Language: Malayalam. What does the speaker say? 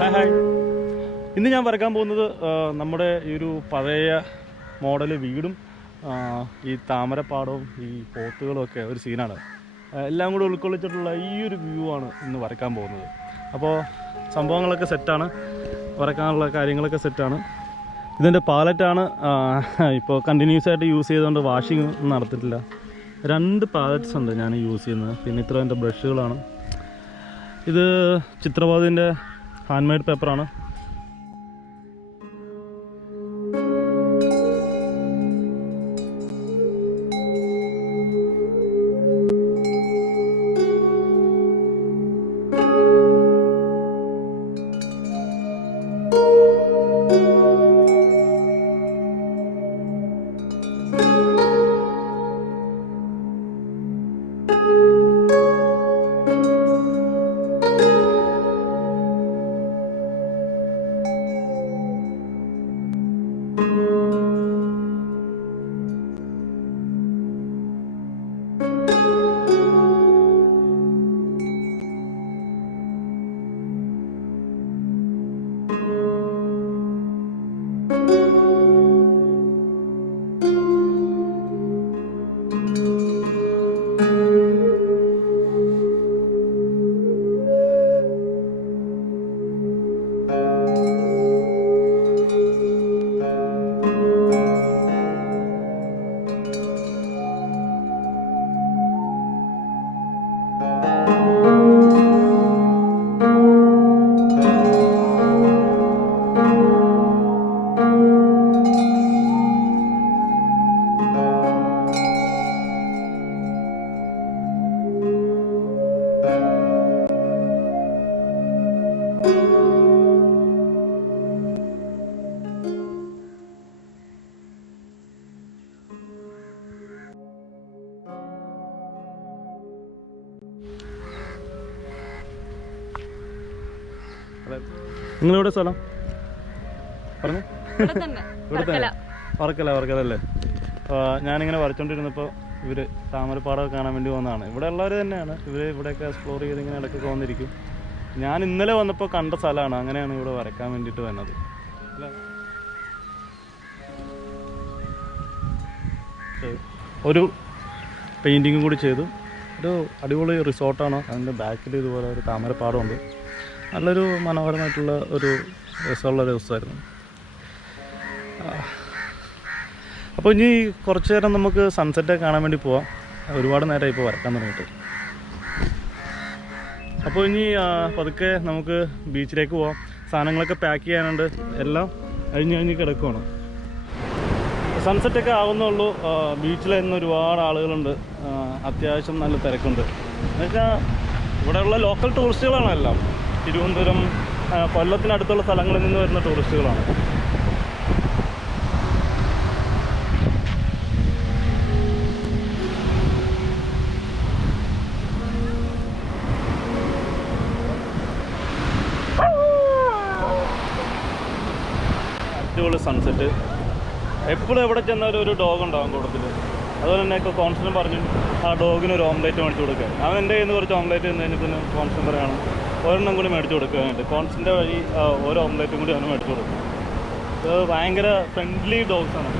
ഹായ്. ഇന്ന് ഞാൻ വരയ്ക്കാൻ പോകുന്നത് നമ്മുടെ ഈ ഒരു പഴയ മോഡൽ വീടും ഈ താമരപ്പാടവും ഈ പോത്തുകളും ഒക്കെ ഒരു സീനാണ്. എല്ലാം കൂടി ഉൾക്കൊള്ളിച്ചിട്ടുള്ള ഈ ഒരു വ്യൂ ആണ് ഇന്ന് വരയ്ക്കാൻ പോകുന്നത്. അപ്പോൾ സംഭവങ്ങളൊക്കെ സെറ്റാണ്, വരയ്ക്കാനുള്ള കാര്യങ്ങളൊക്കെ സെറ്റാണ്. ഇതിൻ്റെ പാലറ്റാണ് ഇപ്പോൾ കണ്ടിന്യൂസ് ആയിട്ട് യൂസ് ചെയ്തുകൊണ്ട് വാഷിംഗ് ഒന്നും നടത്തിയിട്ടില്ല. 2 പാലറ്റ്സ് ഉണ്ട് ഞാൻ യൂസ് ചെയ്യുന്നത്. പിന്നെ ഇത്ര എൻ്റെ ബ്രഷുകളാണ്. ഇത് ചിത്രപാതിൻ്റെ ഹാൻഡ് മെയ്ഡ് പേപ്പറാണ്. നിങ്ങളിവിടെ സ്ഥലം പറഞ്ഞു? ഇവിടെ തന്നെ വർക്കല അല്ലേ? ഞാനിങ്ങനെ വരച്ചോണ്ടിരുന്നപ്പോൾ ഇവർ താമരപ്പാടമൊക്കെ കാണാൻ വേണ്ടി വന്നതാണ്. ഇവിടെ ഉള്ളവർ തന്നെയാണ്. ഇവർ ഇവിടെയൊക്കെ എക്സ്പ്ലോർ ചെയ്ത് ഇങ്ങനെ ഇടയ്ക്കൊക്കെ വന്നിരിക്കും. ഞാൻ ഇന്നലെ വന്നപ്പോൾ കണ്ട സ്ഥലമാണ്. അങ്ങനെയാണ് ഇവിടെ വരയ്ക്കാൻ വേണ്ടിയിട്ട് വന്നത്. ഒരു പെയിൻറ്റിങ്ങും കൂടി ചെയ്തു. ഒരു അടിപൊളി റിസോർട്ടാണ്. അതിൻ്റെ ബാക്കിൽ ഇതുപോലെ ഒരു താമരപ്പാടമുണ്ട്. നല്ലൊരു മനോഹരമായിട്ടുള്ള ഒരു രസമുള്ള ദിവസമായിരുന്നു. അപ്പോൾ ഇനി കുറച്ച് നേരം നമുക്ക് സൺസെറ്റൊക്കെ കാണാൻ വേണ്ടി പോവാം. ഒരുപാട് നേരമായി ഇപ്പോൾ വരക്കാൻ തുടങ്ങിയിട്ട്. അപ്പോൾ ഇനി പതുക്കെ നമുക്ക് ബീച്ചിലേക്ക് പോവാം. സാധനങ്ങളൊക്കെ പാക്ക് ചെയ്യാനുണ്ട്. എല്ലാം കഴിഞ്ഞ് കിടക്കുവാണ്. സൺസെറ്റൊക്കെ ആവുന്നുള്ളൂ. ബീച്ചിൽ ഇന്ന് ഒരുപാട് ആളുകളുണ്ട്. അത്യാവശ്യം നല്ല തിരക്കുണ്ട്. എന്നുവെച്ചാൽ ഇവിടെയുള്ള ലോക്കൽ ടൂറിസ്റ്റുകളാണ് എല്ലാം. തിരുവനന്തപുരം, കൊല്ലത്തിനടുത്തുള്ള സ്ഥലങ്ങളിൽ നിന്ന് വരുന്ന ടൂറിസ്റ്റുകളാണ്. അടിപൊളി സൺസെറ്റ്. എപ്പോഴും എവിടെ ചെന്നാലും ഒരു ഡോഗ് ഉണ്ടാകും കൂട്ടത്തിൽ. അതുപോലെ തന്നെ ഇപ്പോൾ കോൺസ്റ്റന്റ് പറഞ്ഞു ആ ഡോഗിന് ഒരു ഓംലേറ്റ് മേടിച്ചു കൊടുക്കുക. അവൻ എൻ്റെ കയ്യിൽ നിന്ന് കുറച്ച് ഓംലേറ്റ് തന്നു കഴിഞ്ഞപ്പോൾ കോൺസ്റ്റന്റ് പറയാണ് ഒരെണ്ണം കൂടി മേടിച്ചു കൊടുക്കാനായിട്ട്. കോൺസ്റ്റൻ്റെ വഴി ഓരോ ഓംലേറ്റും കൂടി അവന് മേടിച്ചു കൊടുക്കും. ഇത് ഭയങ്കര ഫ്രണ്ട്ലി ഡോഗ്സാണ്.